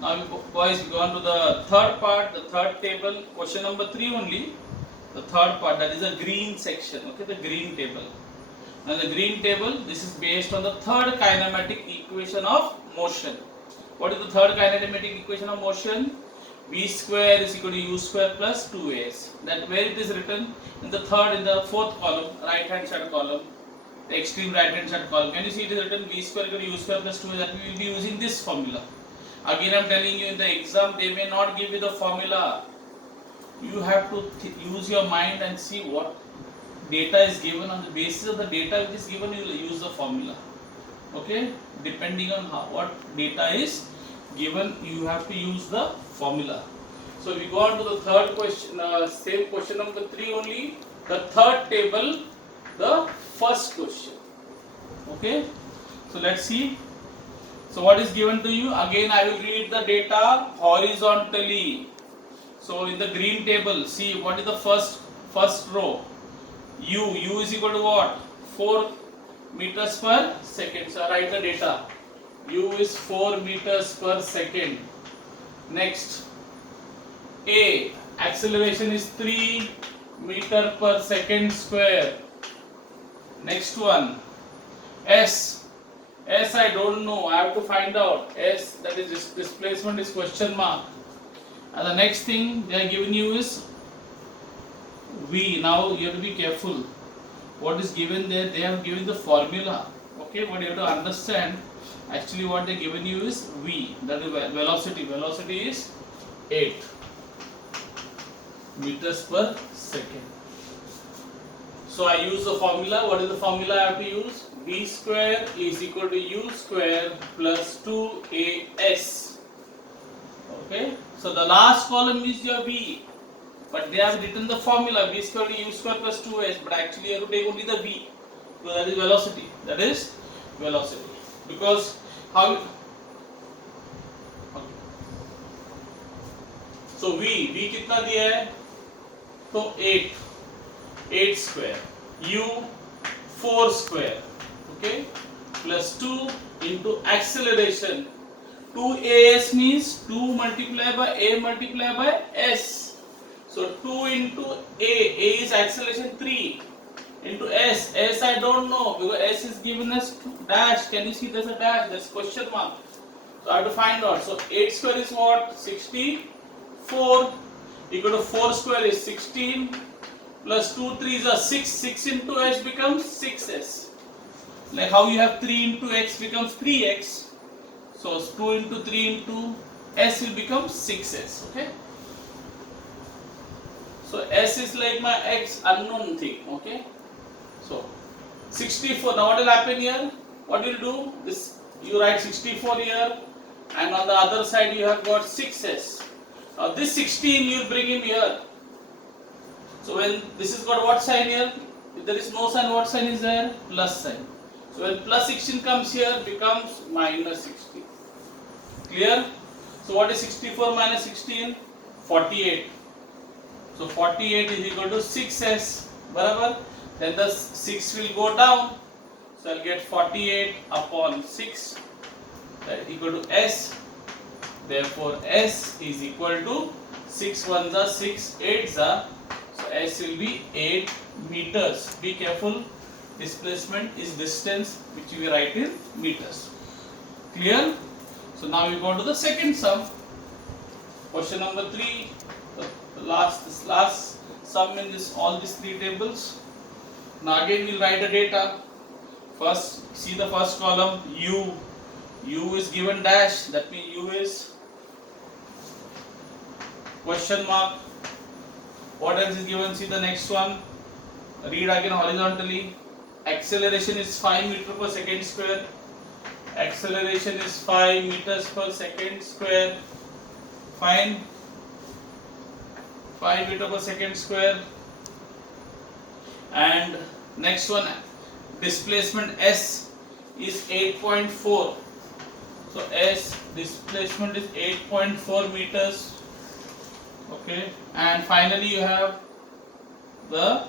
Now boys, we go on to the third part, the third table, question number 3 only. The third part, that is a green section, okay, the green table. Now the green table, this is based on the third kinematic equation of motion. What is the third kinematic equation of motion? V square is equal to u square plus 2as. That where it is written? In the fourth column, right hand side column, the extreme right hand side column. Can you see it is written V square equal to u square plus 2as? That we will be using this formula. Again I am telling you, in the exam they may not give you the formula. You have to use your mind and see what data is given. On the basis of the data which is given, you will use the formula. Okay, depending on what data is given, you have to use the formula. So we go on to the third question, same question number 3 only, the third table, the first question. Okay, so let's see. So what is given to you? Again I will read the data horizontally. So in the green table, see what is the first row. U is equal to what? 4 meters per second. So I write the data. U is 4 meters per second. Next, A, acceleration is 3 meter per second square. Next one, S I don't know, I have to find out. S, that is displacement, is question mark. And the next thing they are giving you is V. Now you have to be careful. What is given there? They have given the formula. Okay, what you have to understand, actually what they given you is V, that is velocity. Velocity is 8 meters per second. So I use the formula. What is the formula I have to use? V square is equal to U square plus 2AS. Okay, so the last column is your V, but they have written the formula V square to U square plus 2S, but actually you have to take only the V. So that is velocity. That is velocity. Because how? Okay. So V कितना दिया है? तो 8 square, U 4 square, okay, plus 2 into acceleration. 2as means 2 multiplied by a multiplied by s. So 2 into a is acceleration 3 into s. S I don't know because s is given as dash. Can you see there's a dash? There's question mark. So I have to find out. So 8 square is what? 64 equal to 4 square is 16 plus 2 3s are 6. 6 into s becomes 6s. Like how you have 3 into x becomes 3x. So 2 into 3 into s will become 6s. Okay. So s is like my x unknown thing. Okay. So 64. Now what will happen here? What you will do? This you write 64 here, and on the other side you have got 6s. Now this 16 you bring in here. So when this is got what sign here? If there is no sign, what sign is there? Plus sign. So when plus 16 comes here, becomes minus 16. Clear? So what is 64 minus 16? 48. So 48 is equal to 6s. Barabar? Then the 6 will go down. So I'll get 48 upon 6. That is equal to s. Therefore s is equal to 6 ones are 6, 8s are. So s will be 8 meters. Be careful. Displacement is distance which we write in meters. Clear? So now we go to the second sum. Question number 3. The last sum in all these 3 tables. Now again we'll write the data. First, see the first column, U. U is given dash. That means U is question mark. What else is given? See the next one. Read again horizontally. Acceleration is 5 meters per second square. Acceleration is 5 meters per second square. Fine. 5 meters per second square. And next one, displacement S is 8.4. So S displacement is 8.4 meters. Okay. And finally you have the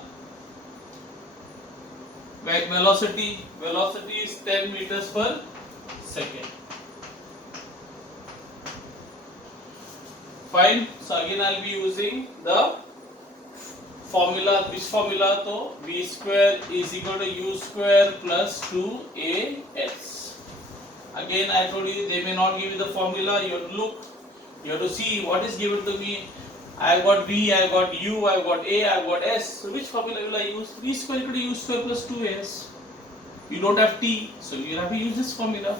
velocity. Velocity is 10 meters per second. Fine. So again I'll be using the formula. Which formula? So v square is equal to u square plus 2as. Again I told you they may not give you the formula. You have to look. You have to see what is given to me. I got v, I got u, I got a, I got s. So which formula will I use? V square equal to u square plus 2as. You don't have t, so you have to use this formula.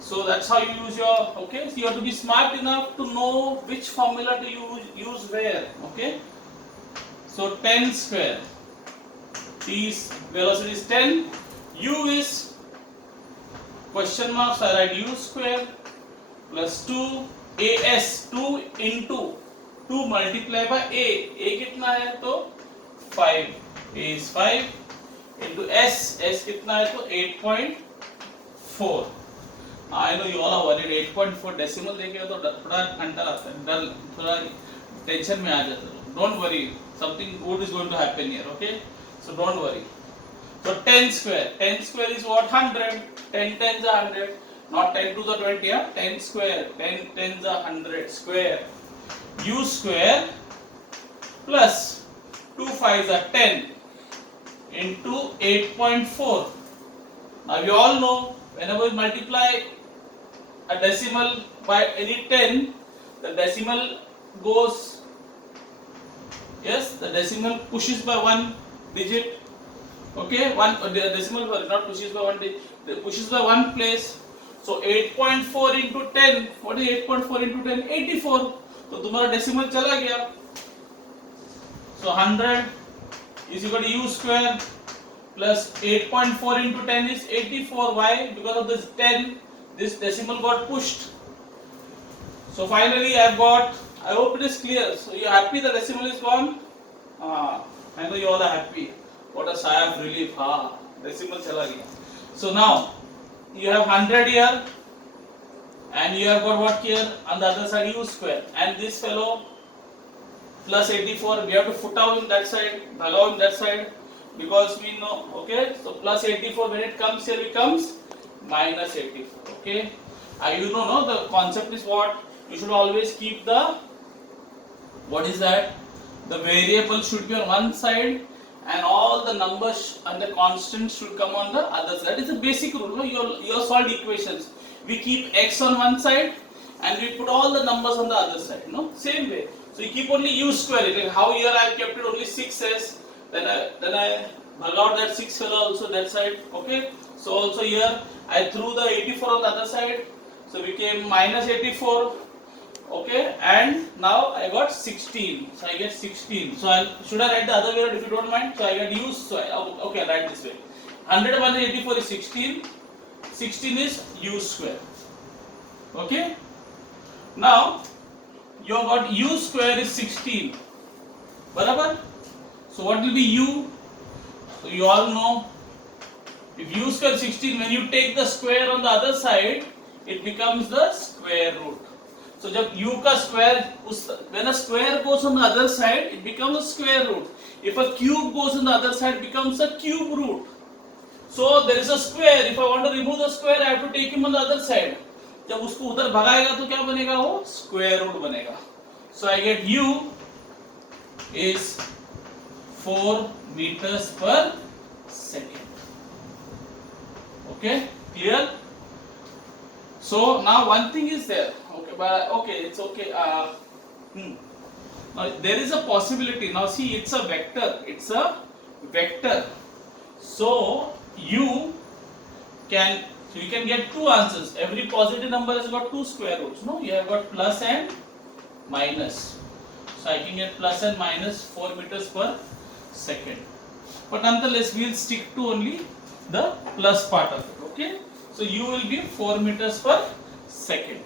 So that's how you use your, okay, so you have to be smart enough to know which formula to use where, okay. So 10 square, t's velocity is 10, u is question mark, so I write u square plus 2 as, 2 into 2 multiplied by a कितना है तो 5, a is 5 into s कितना है तो 8.4. I know you all are worried 8.4 decimal देखे तो थोड़ा घंटा लगता है, डर थोड़ा टेंशन में आ जाता है. Don't worry, something good is going to happen here, okay? So don't worry. So 10 square is what? 100. 10 tens are 100, not 10 to the 20, yeah? 10 square, 10 tens are 100 square. U square plus 2 5s are 10 into 8.4. Now you all know whenever you multiply a decimal by any 10, the decimal goes, yes, the decimal pushes by one digit, okay, the decimal not pushes by one digit, it pushes by one place. So 8.4 into 10, what is 8.4 into 10? 84. तो तुम्हारा decimal चला गया. So 100 is equal to u square plus 8.4 into 10 is 84. Why? Because of this 10, this decimal got pushed. So finally I have got, I hope it is clear. So you are happy the decimal is gone? I know you all are happy. What a sigh of relief. Decimal chala gaya. So now you have 100 here. And you have got what here on the other side u square, and this fellow plus 84, we have to put out in that side, bhagao in that side, because we know, okay, so plus 84 when it comes here becomes minus 84, okay. You know, no, the concept is what? You should always keep the, what is that? The variable should be on one side and all the numbers and the constants should come on the other side. That is a basic rule, no? You have solved equations. We keep x on one side and we put all the numbers on the other side, no? Same way. So you keep only u square. Like how here I kept it only 6s, then I bhag out that 6 fellow also that side, okay? So also here I threw the 84 on the other side, so became minus 84, okay? And now I got 16, so I get 16. So should I write the other way around if you don't mind? So I get u, so okay, I'll write this way. 100 minus 84 is 16. 16 is u square, okay. Now you have got u square is 16, barabar. So what will be u? So you all know, if u square is 16, when you take the square on the other side, it becomes the square root. So jab u ka square, when a square goes on the other side, it becomes a square root. If a cube goes on the other side, it becomes a cube root. So there is a square. If I want to remove the square, I have to take him on the other side. जब उसको उधर भगाएगा तो क्या बनेगा वो? Square root बनेगा. So I get u is 4 meters per second. Okay, clear? So now one thing is there. Okay, but okay, it's okay. Now there is a possibility. Now see, it's a vector. It's a vector. So you can get two answers. Every positive number has got two square roots. No, you have got plus and minus. So I can get plus and minus 4 meters per second. But nonetheless, we will stick to only the plus part of it. Okay. So u will be 4 meters per second.